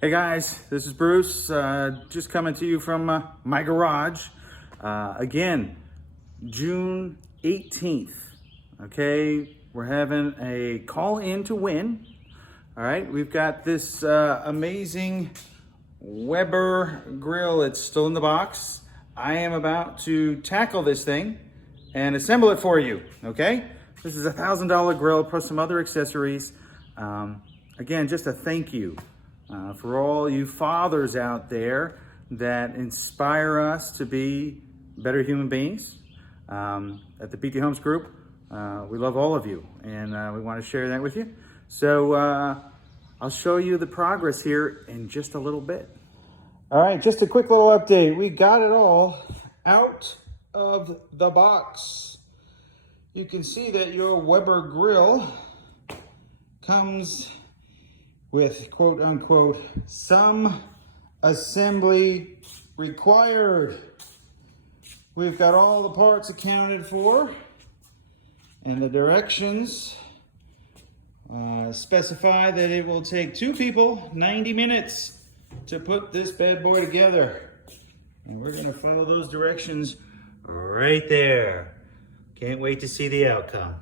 Hey guys, this is Bruce, just coming to you from my garage. Again, June 18th, okay? We're having a call in to win. All right, we've got this amazing Weber grill. It's still in the box. I am about to tackle this thing and assemble it for you, okay? This is a $1,000 grill plus some other accessories. Again, just a thank you for all you fathers out there that inspire us to be better human beings. At the PT Homes Group, we love all of you, and we want to share that with you. So I'll show you the progress here in just a little bit. All right, just a quick little update. We got it all out of the box. You can see that your Weber grill comes with quote unquote some assembly required. We've got all the parts accounted for, and the directions specify that it will take 2 people 90 minutes to put this bad boy together. And we're gonna follow those directions right there. Can't wait to see the outcome.